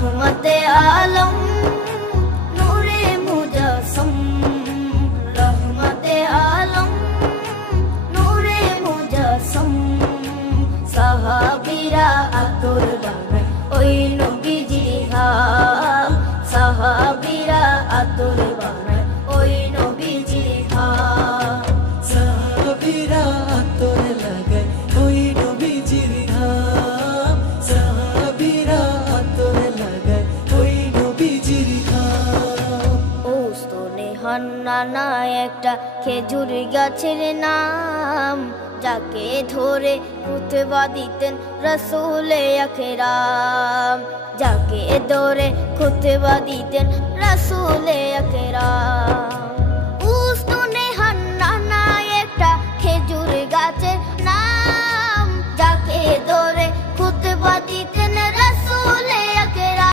রহমতে আলম নূরে মুজাসসম, রহমতে আলম নূরে মুজাসসম। সাহাবীরা আতর বানায় ওই নবীজির ঘাম, সাহাবীরা আতর বানায় ওই নবীজির ঘাম। সাহাবীরা আতর লাগায় ওই নবীজির ঘাম, সাহাবীরা আতর লাগায় ওই নবীজির ঘাম। ওস্তনে হান্নানা একটা খেজুর গাছের নাম, যাকে ধরে খুতবা দিতেন রাসূলে আকরাম, যাকে ধরে খুতবা দিতেন রাসূলে আকরাম।